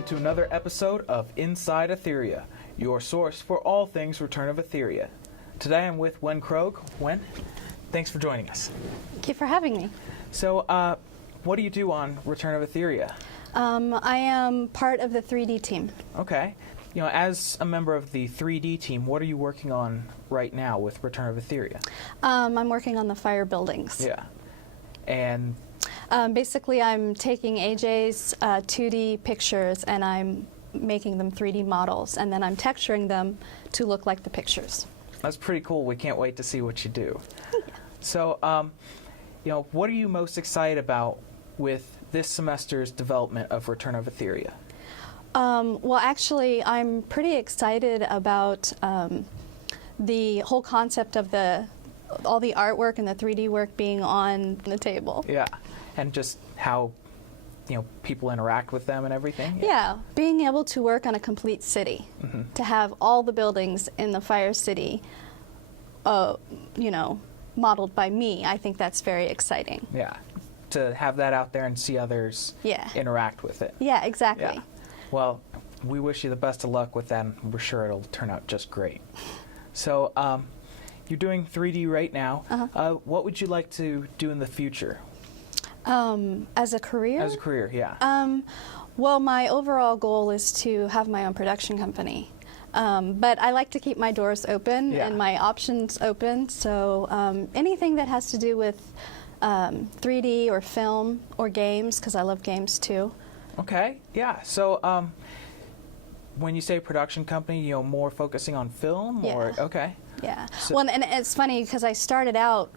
welcome to another episode of Inside Aetheria, your source for all things Return of Aetheria. Today I'm with Krogg. Wen, thanks for joining us. Thank you for having me. So, what do you do on Return of Aetheria? I am part of the 3D team. Okay. You know, as a member of the 3D team, what are you working on right now with Return of Aetheria? I'm working on the fire buildings. Yeah. And basically, I'm taking AJ's 2D pictures and I'm making them 3D models, and then I'm texturing them to look like the pictures. that's pretty cool. We can't wait to see what you do. So, you know, what are you most excited about with this semester's development of Return of Aetheria? Well, actually, I'm pretty excited about the whole concept of all the artwork and the 3D work being on the table. Yeah, and just how, you know, people interact with them and everything. Yeah, being able to work on a complete city, to have all the buildings in the Fire City, you know, modeled by me, I think that's very exciting. Yeah, to have that out there and see others interact with it. Yeah, exactly. Yeah. Well, we wish you the best of luck with that, and we're sure it'll turn out just great. So, you're doing 3D right now. What would you like to do in the future? As a career? As a career, yeah. Well, my overall goal is to have my own production company. But I like to keep my doors open and my options open. So anything that has to do with 3D or film or games, because I love games too. Okay, yeah. So when you say production company, you know, more focusing on film? Yeah. Or, okay. Yeah. So, well, and it's funny because I started out,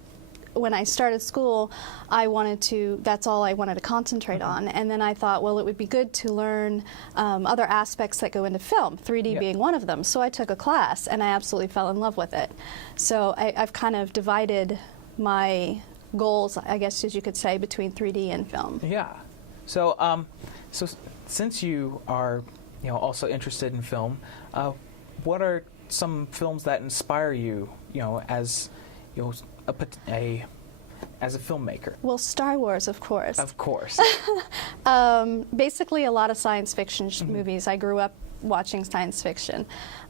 when I started school, that's all I wanted to concentrate on. And then I thought, well, it would be good to learn other aspects that go into film, 3D being one of them. So I took a class, and I absolutely fell in love with it. So I've kind of divided my goals, I guess as you could say, between 3D and film. Yeah. So, so since you are, you know, also interested in film, what are some films that inspire you, you know, as, you know, as a filmmaker? Well, Star Wars, of course. Of course. Basically, a lot of science fiction movies. I grew up watching science fiction.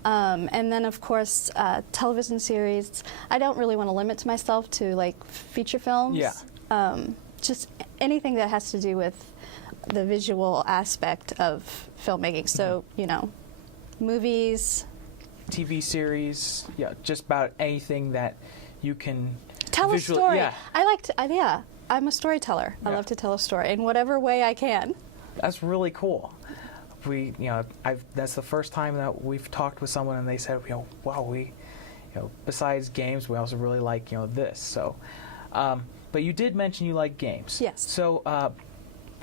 And then, of course, television series. I don't really want to limit myself to, like, feature films. Yeah. Just anything that has to do with the visual aspect of filmmaking. So, you know, movies. TV series, yeah, just about anything that you can tell a story. Yeah. I like to, yeah, I'm a storyteller. I love to tell a story in whatever way I can. That's really cool. You know, that's the first time that we've talked with someone and they said, you know, wow, you know, besides games, we also really like, you know, this. So, but you did mention you like games. Yes. So,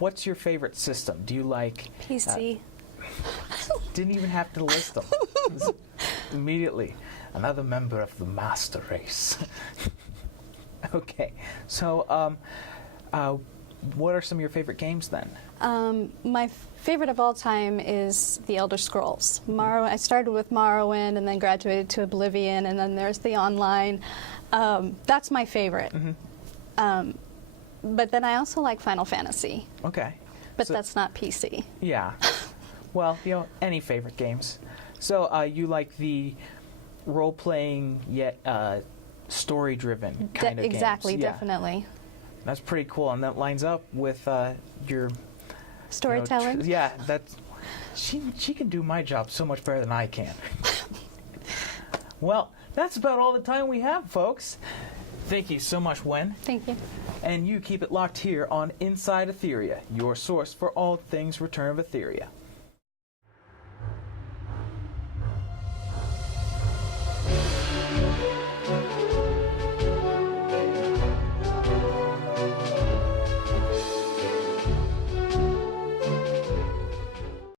what's your favorite system? Do you like PC? Didn't even have to list them. Immediately, another member of the master race. Okay, so what are some of your favorite games then? My favorite of all time is The Elder Scrolls. I started with Morrowind and then graduated to Oblivion, and then there's the online. That's my favorite. But then I also like Final Fantasy. Okay. But that's not PC. Yeah. Well, you know, any favorite games. So you like the role-playing yet story-driven kind of games. Exactly, definitely. That's pretty cool, and that lines up with your storytelling. You know, yeah, that's she can do my job so much better than I can. Well, that's about all the time we have, folks. Thank you so much, Wen. Thank you. And you keep it locked here on Inside Aetheria, your source for all things Return of Aetheria.